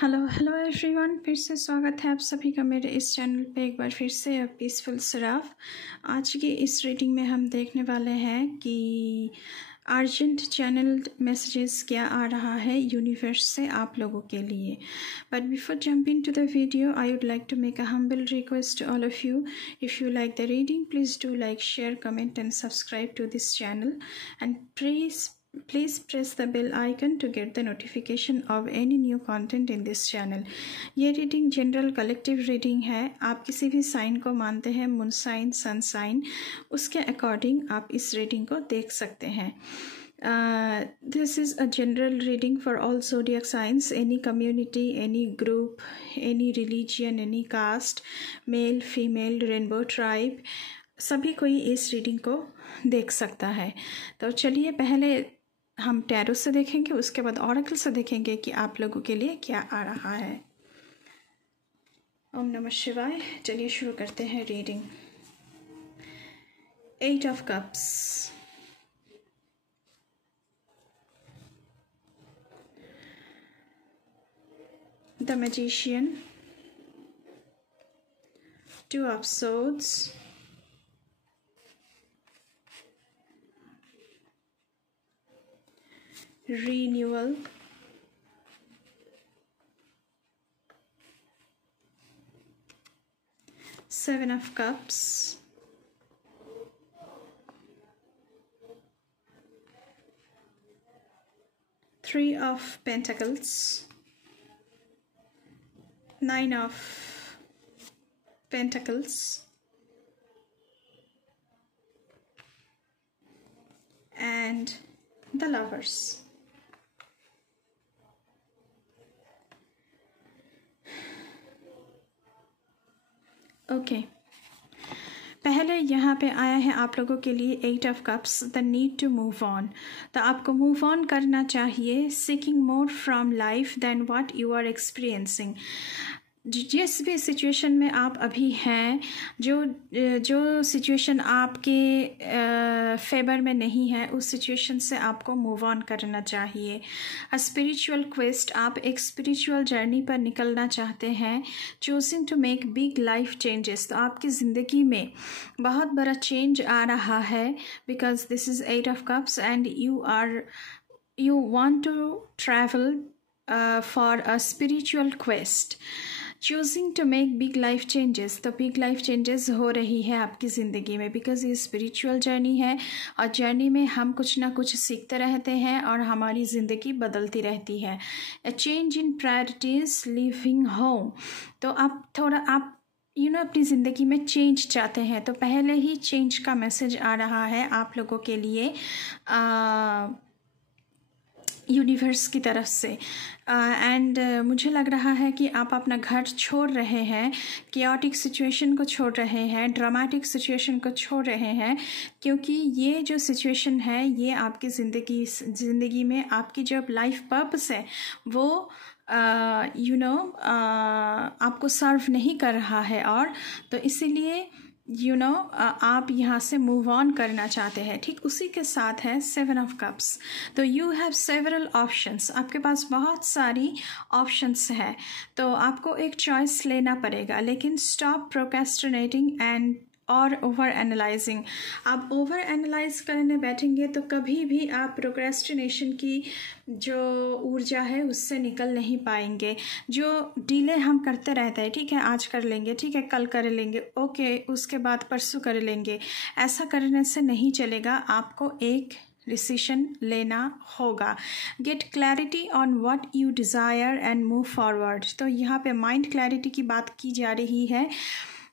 Hello everyone, फिर से स्वागत है आप सभी का मेरे इस चैनल पे एक बार फिर से पीसफुल सराफ। आज की इस रीडिंग में हम देखने वाले हैं कि अर्जेंट चैनल मैसेजेस क्या आ रहा है यूनिवर्स से आप लोगों के लिए। But before jumping to the video, I would like to make a humble request to all of you. If you like the reading, please do like, share, comment and subscribe to this channel, and please press the bell icon to get the notification of any new content in this channel. ये reading general collective reading है। आप किसी भी sign को मानते हैं, moon sign, sun sign, उसके according आप इस रीडिंग को देख सकते हैं। This is a general reading for all zodiac signs, any community, any group, any religion, any caste, male, female, rainbow tribe, सभी कोई इस रीडिंग को देख सकता है। तो चलिए पहले हम टैरो से देखेंगे, उसके बाद ऑरेकल से देखेंगे कि आप लोगों के लिए क्या आ रहा है। ओम नमः शिवाय। चलिए शुरू करते हैं reading. 8 of Cups, the Magician, 2 of Swords, Renewal, Seven of Cups, Three of Pentacles, Nine of Pentacles, and the Lovers. Okay पहले यहाँ पे आया है आप लोगों के लिए 8 of Cups, the need to move on. तो आपको मूव ऑन करना चाहिए, seeking more from life than what you are experiencing. जिस भी सिचुएशन में आप अभी हैं, जो सिचुएशन आपके फेवर में नहीं है, उस सिचुएशन से आपको मूव ऑन करना चाहिए। अ स्पिरिचुअल क्वेस्ट, आप एक स्पिरिचुअल जर्नी पर निकलना चाहते हैं। Choosing to make big life changes, तो आपकी ज़िंदगी में बहुत बड़ा चेंज आ रहा है, because this is 8 of Cups and you want to travel for a spiritual quest. Choosing to make big life changes, तो बिग लाइफ चेंजेस हो रही है आपकी ज़िंदगी में, बिकॉज ये स्पिरिचुअल जर्नी है और जर्नी में हम कुछ ना कुछ सीखते रहते हैं और हमारी ज़िंदगी बदलती रहती है। A change in priorities, living home, तो आप अपनी ज़िंदगी में चेंज चाहते हैं, तो पहले ही चेंज का मैसेज आ रहा है आप लोगों के लिए यूनिवर्स की तरफ से। एंड मुझे लग रहा है कि आप अपना घर छोड़ रहे हैं, कियोटिक सिचुएशन को छोड़ रहे हैं, ड्रामेटिक सिचुएशन को छोड़ रहे हैं, क्योंकि ये जो सिचुएशन है ये आपकी ज़िंदगी में आपकी जो लाइफ पर्पस है वो आपको सर्व नहीं कर रहा है, और तो इसीलिए आप यहाँ से मूव ऑन करना चाहते हैं। ठीक उसी के साथ है 7 of Cups, तो यू हैव सेवरल ऑप्शंस, आपके पास बहुत सारी ऑप्शंस है, तो आपको एक चॉइस लेना पड़ेगा। लेकिन स्टॉप प्रोक्रेस्टिनेटिंग एंड और ओवर एनालाइजिंग। आप ओवर एनालाइज करने बैठेंगे तो कभी भी आप प्रोक्रेस्टिनेशन की जो ऊर्जा है उससे निकल नहीं पाएंगे। जो डिले हम करते रहते हैं, ठीक है आज कर लेंगे, ठीक है कल कर लेंगे, ओके उसके बाद परसों कर लेंगे, ऐसा करने से नहीं चलेगा। आपको एक डिसीजन लेना होगा। Get clarity on what you desire and move forward, तो यहाँ पे माइंड क्लैरिटी की बात की जा रही है।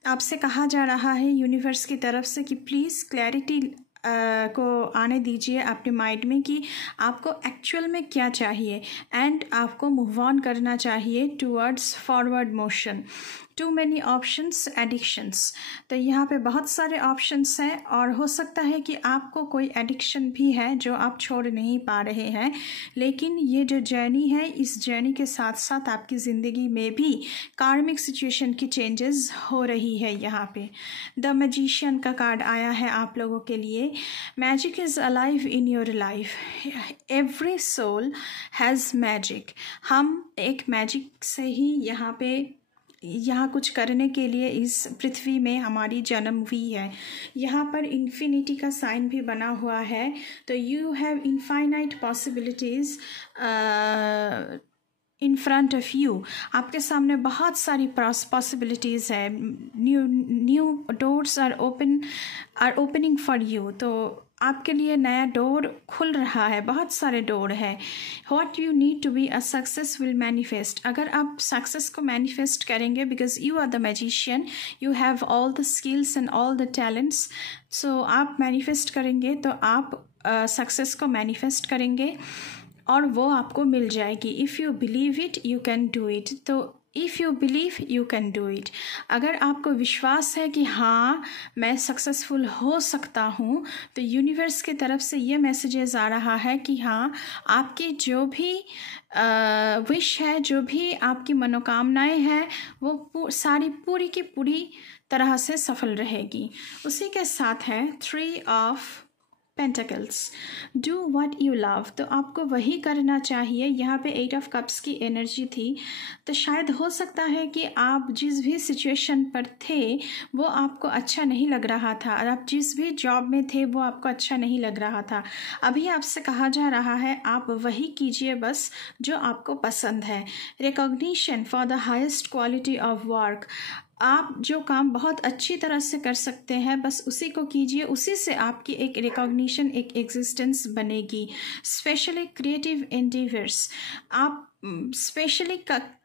आपसे कहा जा रहा है यूनिवर्स की तरफ से कि प्लीज़ क्लैरिटी को आने दीजिए अपने माइंड में कि आपको एक्चुअल में क्या चाहिए, एंड आपको मूव ऑन करना चाहिए towards forward motion. Too many options, addictions, तो यहाँ पे बहुत सारे ऑप्शंस हैं और हो सकता है कि आपको कोई एडिक्शन भी है जो आप छोड़ नहीं पा रहे हैं। लेकिन ये जो जर्नी है, इस जर्नी के साथ साथ आपकी ज़िंदगी में भी कार्मिक सिचुएशन की चेंजेस हो रही है। यहाँ पे द मैजिशियन का कार्ड आया है आप लोगों के लिए। Magic is alive in your life. Every soul has magic. हम एक मैजिक से ही यहाँ कुछ करने के लिए इस पृथ्वी में हमारी जन्म हुई है। यहाँ पर इन्फिनिटी का साइन भी बना हुआ है। तो you have infinite possibilities in front of you. आपके सामने बहुत सारी पॉसिबिलिटीज़ है। New doors are opening for you. तो आपके लिए नया डोर खुल रहा है, बहुत सारे डोर है। What you need to be a success will manifest. अगर आप सक्सेस को मैनिफेस्ट करेंगे, because you are the magician, you have all the skills and all the talents. So आप मैनिफेस्ट करेंगे तो आप सक्सेस को मैनिफेस्ट करेंगे और वो आपको मिल जाएगी। If you believe it you can do it. तो if you believe you can do it. अगर आपको विश्वास है कि हाँ मैं सक्सेसफुल हो सकता हूँ, तो यूनिवर्स की तरफ से ये मैसेजेस आ रहा है कि हाँ आपकी जो भी विश है, जो भी आपकी मनोकामनाएं हैं, वो सारी पूरी की पूरी तरह से सफल रहेगी। उसी के साथ है 3 of pentacles. Do what you love. तो आपको वही करना चाहिए। यहाँ पे 8 ऑफ कप्स की एनर्जी थी। तो शायद हो सकता है कि आप जिस भी सिचुएशन पर थे वो आपको अच्छा नहीं लग रहा था, और आप जिस भी जॉब में थे वो आपको अच्छा नहीं लग रहा था। अभी आपसे कहा जा रहा है आप वही कीजिए बस जो आपको पसंद है। Recognition for the highest quality of work. आप जो काम बहुत अच्छी तरह से कर सकते हैं बस उसी को कीजिए, उसी से आपकी एक रिकॉग्निशन, एक एग्जिस्टेंस बनेगी। Specially creative endeavours. आप स्पेशली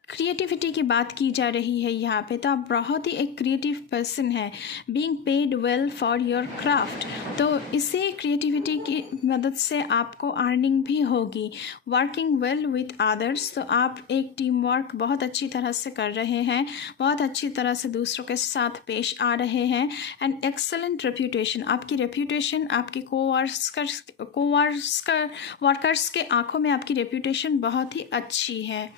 क्रिएटिविटी की बात की जा रही है यहाँ पे। तो आप बहुत ही एक क्रिएटिव पर्सन है। Being paid well for your craft. तो इसी क्रिएटिविटी की मदद से आपको अर्निंग भी होगी। Working well with others. तो आप एक टीम वर्क बहुत अच्छी तरह से कर रहे हैं, बहुत अच्छी तरह से दूसरों के साथ पेश आ रहे हैं। And excellent reputation. आपकी रेप्यूटेशन आपकी वर्कर्स के आंखों में आपकी रेप्यूटेशन बहुत ही अच्छी है।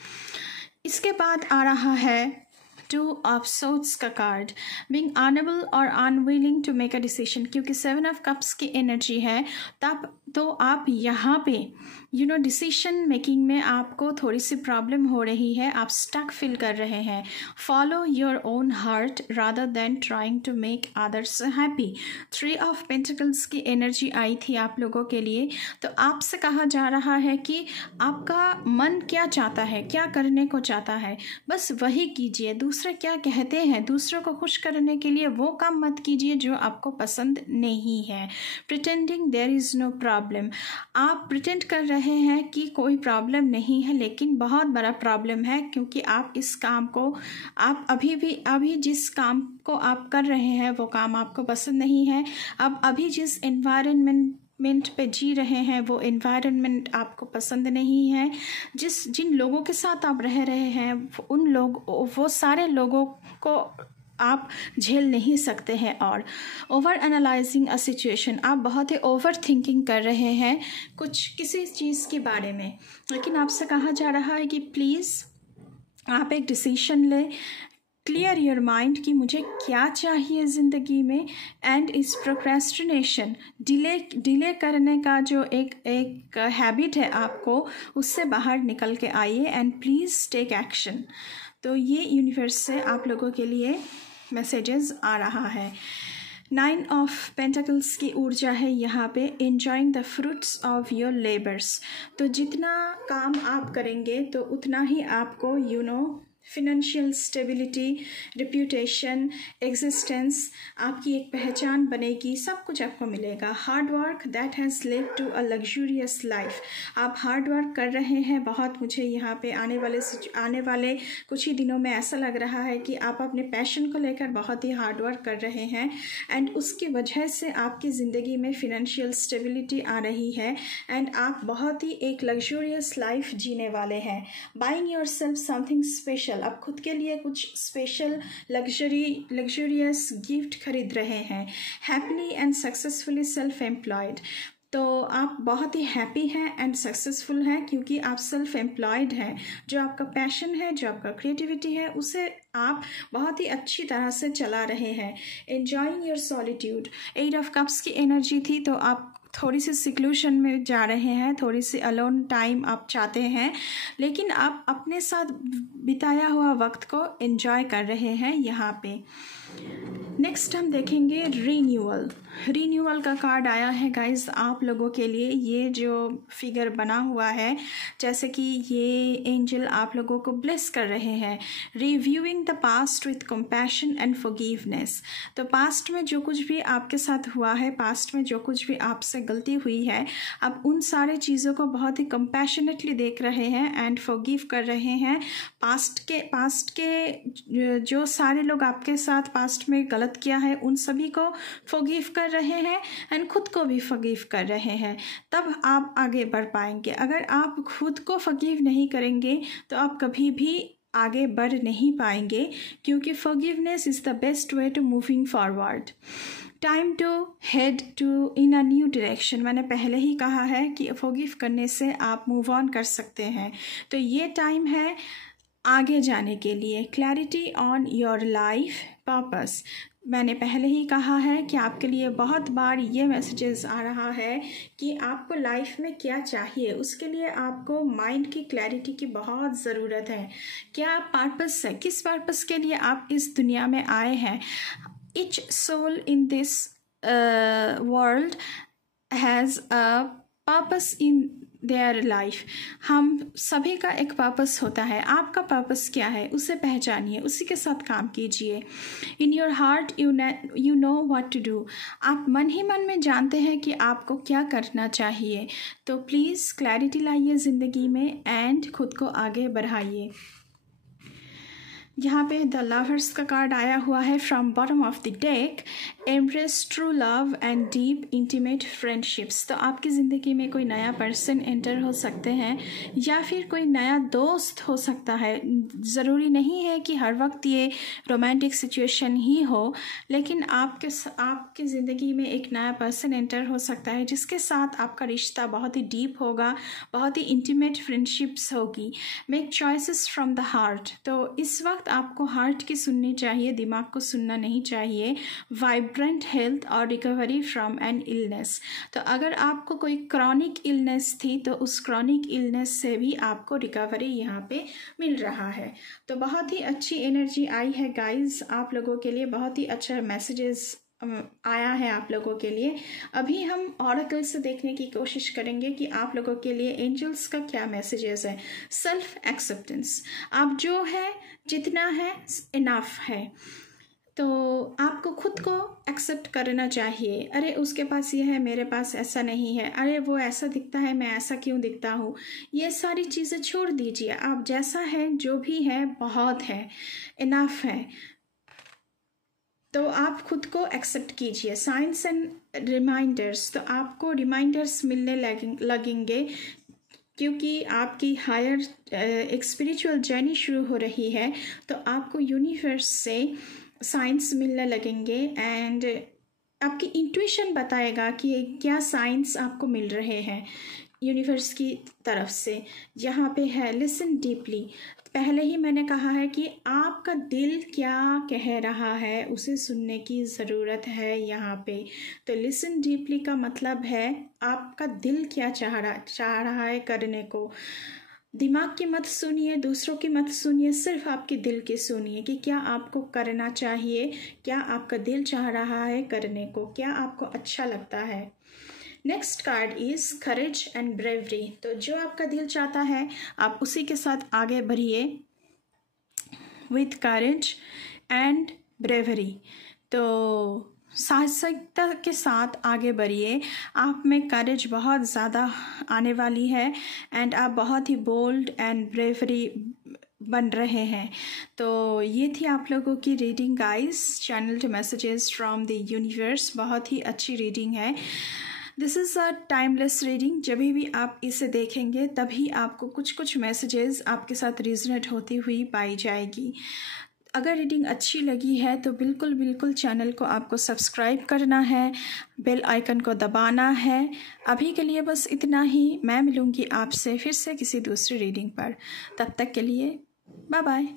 इसके बाद आ रहा है 2 ऑफ सोर्ड्स का कार्ड। बीइंग अनेबल और unwilling to make a decision. क्योंकि 7 ऑफ कप्स की एनर्जी है, तब तो आप यहाँ पे डिसीशन मेकिंग में आपको थोड़ी सी प्रॉब्लम हो रही है, आप स्टक फील कर रहे हैं। Follow your own heart rather than trying to make others happy. 3 of pentacles की एनर्जी आई थी आप लोगों के लिए। तो आपसे कहा जा रहा है कि आपका मन क्या चाहता है, क्या करने को चाहता है, बस वही कीजिए। दूसरे क्या कहते हैं, दूसरों को खुश करने के लिए वो काम मत कीजिए जो आपको पसंद नहीं है। Pretending there is no problem. आप प्रिटेंड कर रहे हैं कि कोई प्रॉब्लम नहीं है, लेकिन बहुत बड़ा प्रॉब्लम है, क्योंकि आप इस काम को, आप अभी जिस काम को आप कर रहे हैं वो काम आपको पसंद नहीं है। आप अभी जिस एनवायरनमेंट पे जी रहे हैं वो एनवायरनमेंट आपको पसंद नहीं है। जिन लोगों के साथ आप रह रहे हैं वो सारे लोगों को आप झेल नहीं सकते हैं। और ओवर एनालाइजिंग अ सिचुएशन। आप बहुत ही ओवर थिंकिंग कर रहे हैं किसी चीज़ के बारे में। लेकिन आपसे कहा जा रहा है कि प्लीज़ आप एक डिसीजन लें। क्लियर योर माइंड कि मुझे क्या चाहिए ज़िंदगी में। एंड इस प्रोक्रेस्टिनेशन, डिले करने का जो एक हैबिट है आपको, उससे बाहर निकल के आइए एंड प्लीज़ टेक एक्शन। तो ये यूनिवर्स से आप लोगों के लिए मैसेजेस आ रहा है। 9 ऑफ पेंटिकल्स की ऊर्जा है यहाँ पे। Enjoying the fruits of your labours. तो जितना काम आप करेंगे तो उतना ही आपको फिनेंशियल स्टेबिलिटी, रेप्यूटेशन, एग्जिस्टेंस, आपकी एक पहचान बनेगी, सब कुछ आपको मिलेगा। Hard work that has led to a luxurious life. आप हार्ड वर्क कर रहे हैं बहुत। मुझे यहाँ पे आने वाले कुछ ही दिनों में ऐसा लग रहा है कि आप अपने पैशन को लेकर बहुत ही हार्ड वर्क कर रहे हैं, एंड उसकी वजह से आपकी ज़िंदगी में फिनेंशियल स्टेबिलिटी आ रही है, एंड आप बहुत ही एक लग्जूरियस लाइफ जीने वाले हैं। Buying your self something special. आप खुद के लिए कुछ स्पेशल लग्जूरियस गिफ्ट खरीद रहे हैं। Happily and successfully self employed. तो आप बहुत ही हैप्पी हैं एंड सक्सेसफुल हैं, क्योंकि आप सेल्फ एम्प्लॉयड हैं। जो आपका पैशन है, जो आपका क्रिएटिविटी है, उसे आप बहुत ही अच्छी तरह से चला रहे हैं। Enjoying your solitude, 8 of cups की एनर्जी थी, तो आप थोड़ी सी सिक्लूशन में जा रहे हैं, थोड़ी सी अलोन टाइम आप चाहते हैं, लेकिन आप अपने साथ बिताया हुआ वक्त को एंजॉय कर रहे हैं यहाँ पे। नेक्स्ट हम देखेंगे रीन्यूअल। रीन्यूअल का कार्ड आया है गाइस आप लोगों के लिए। ये जो फिगर बना हुआ है, जैसे कि ये एंजल आप लोगों को ब्लेस कर रहे हैं। Reviewing the past with compassion and forgiveness. तो पास्ट में जो कुछ भी आपके साथ हुआ है, पास्ट में जो कुछ भी आपसे गलती हुई है, आप उन सारे चीज़ों को बहुत ही कंपैशनेटली देख रहे हैं एंड फॉरगिव कर रहे हैं। पास्ट के जो सारे लोग आपके साथ पास्ट में गलत किया है, उन सभी को फॉरगिव कर रहे हैं एंड खुद को भी फॉरगिव कर रहे हैं। तब आप आगे बढ़ पाएंगे। अगर आप खुद को फॉरगिव नहीं करेंगे तो आप कभी भी आगे बढ़ नहीं पाएंगे, क्योंकि forgiveness is the best way to moving forward. Time to head to in a new direction. मैंने पहले ही कहा है कि फॉरगिव करने से आप मूव ऑन कर सकते हैं। तो ये टाइम है आगे जाने के लिए। Clarity on your life purpose. मैंने पहले ही कहा है कि आपके लिए बहुत बार ये मैसेजेस आ रहा है कि आपको लाइफ में क्या चाहिए, उसके लिए आपको माइंड की क्लैरिटी की बहुत ज़रूरत है। क्या पर्पस है, किस पर्पस के लिए आप इस दुनिया में आए हैं। Each soul in this world has a purpose in their life. हम सभी का एक पर्पस होता है। आपका पर्पस क्या है, उसे पहचानिए, उसी के साथ काम कीजिए। In your heart you know what to do. आप मन ही मन में जानते हैं कि आपको क्या करना चाहिए। तो प्लीज़ क्लैरिटी लाइए ज़िंदगी में एंड खुद को आगे बढ़ाइए। यहाँ पे द लवर्स का कार्ड आया हुआ है from bottom of the deck. Embrace true love and deep intimate friendships. तो आपकी ज़िंदगी में कोई नया पर्सन एंटर हो सकते हैं या फिर कोई नया दोस्त हो सकता है। ज़रूरी नहीं है कि हर वक्त ये रोमांटिक सिचुएशन ही हो, लेकिन आपकी ज़िंदगी में एक नया पर्सन एंटर हो सकता है जिसके साथ आपका रिश्ता बहुत ही डीप होगा, बहुत ही इंटीमेट फ्रेंडशिप्स होगी। Make choices from the heart. तो इस वक्त आपको हार्ट की सुननी चाहिए, दिमाग को सुनना नहीं चाहिए। वाइब्रेंट हेल्थ और रिकवरी फ्रॉम एन इलनेस। तो अगर आपको कोई क्रॉनिक इलनेस थी तो उस क्रॉनिक इलनेस से भी आपको रिकवरी यहाँ पे मिल रहा है। तो बहुत ही अच्छी एनर्जी आई है गाइज आप लोगों के लिए। बहुत ही अच्छा मैसेजेस आया है आप लोगों के लिए। अभी हम ऑरेकल से देखने की कोशिश करेंगे कि आप लोगों के लिए एंजल्स का क्या मैसेजेस है। Self acceptance. आप जो है, जितना है, इनफ है। तो आपको खुद को एक्सेप्ट करना चाहिए। अरे उसके पास ये है, मेरे पास ऐसा नहीं है। अरे वो ऐसा दिखता है, मैं ऐसा क्यों दिखता हूँ। ये सारी चीज़ें छोड़ दीजिए। आप जैसा है, जो भी है, बहुत है, इनफ है। तो आप खुद को एक्सेप्ट कीजिए। Science and reminders. तो आपको रिमाइंडर्स मिलने लगेंगे, क्योंकि आपकी हायर एक स्पिरिचुअल जर्नी शुरू हो रही है। तो आपको यूनिवर्स से साइंस मिलने लगेंगे एंड आपकी इंट्यूशन बताएगा कि क्या साइंस आपको मिल रहे हैं यूनिवर्स की तरफ से। यहाँ पे है लिसन डीपली। पहले ही मैंने कहा है कि आपका दिल क्या कह रहा है उसे सुनने की ज़रूरत है यहाँ पे। तो लिसन डीपली का मतलब है आपका दिल क्या चाह रहा है करने को। दिमाग की मत सुनिए, दूसरों की मत सुनिए, सिर्फ आपके दिल की सुनिए कि क्या आपको करना चाहिए, क्या आपका दिल चाह रहा है करने को, क्या आपको अच्छा लगता है। Next card is courage and bravery. तो जो आपका दिल चाहता है आप उसी के साथ आगे बढ़िए विथ करेज एंड ब्रेवरी। तो साहसिकता के साथ आगे बढ़िए। आप में करेज बहुत ज़्यादा आने वाली है एंड आप बहुत ही बोल्ड एंड ब्रेवरी बन रहे हैं। तो ये थी आप लोगों की reading guys, channel to messages from the universe. बहुत ही अच्छी रीडिंग है। This is a timeless reading. जब भी आप इसे देखेंगे तभी आपको कुछ मैसेजेस आपके साथ रिजोनेट होती हुई पाई जाएगी। अगर रीडिंग अच्छी लगी है तो बिल्कुल बिल्कुल चैनल को आपको सब्सक्राइब करना है, बेल आइकन को दबाना है। अभी के लिए बस इतना ही। मैं मिलूँगी आपसे फिर से किसी दूसरी रीडिंग पर। तब तक के लिए बाय बाय।